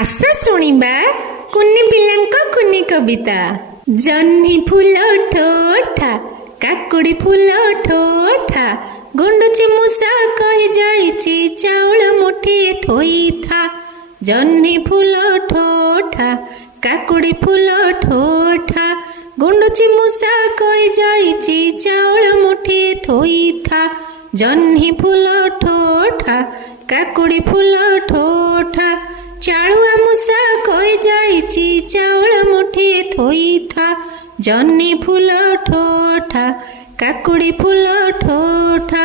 आस शुणिबा कुनी पिलांक कुनी कविता। जह्नी फूल ठोठा काकुड़ी फूल ठोठा गुंडुची मूषा कही जाइची चाउल मुठिए थोई था। जह्नी फूल ठोठा काकुड़ी फूल ठोठा गुंडुची मूषा कही जाइची चाउल मुठिए थोई था। जह्नी फूल ठोठा काकुड़ी फूल ठोठा चालुआ मूषा कही जाइची चाउल मुठिए थोई था। जह्नी फूल ठोठा काकुड़ी फूल ठोठा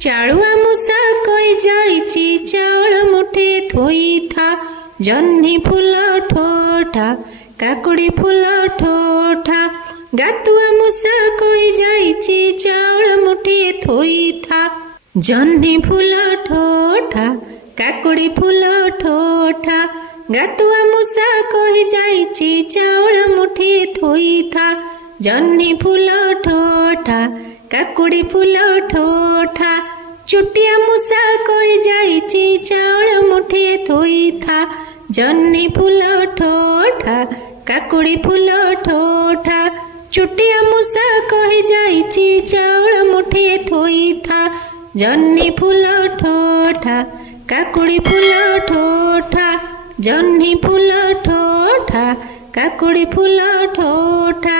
चालुआ मूषा कही जाइची चाउल मुठिए थोई था। जह्नी फूल ठोठा काकुड़ी फूल ठोठा गातुआ मूषा कही जाइची चाउल मुठिए थोई था। जह्नी फूल ठोठा काकुड़ी फूल ठोठा गातुआ मूषा कही जाइची चाउल मुठिए थोई था। जह्नी फूल ठोठा काकुड़ी फूल ठोठा चुटिया मूषा कही जाइची चाउल मुठिए थोई था। जह्नी फूल ठोठा काकुड़ी फूल ठोठा चुटिया मूषा कही जाइची चाउल मुठिए थोई था। जह्नी फूल ठोठा काकुड़ी फूल ठोठा जह्नी फूल ठोठा काकुड़ी फूल ठोठा।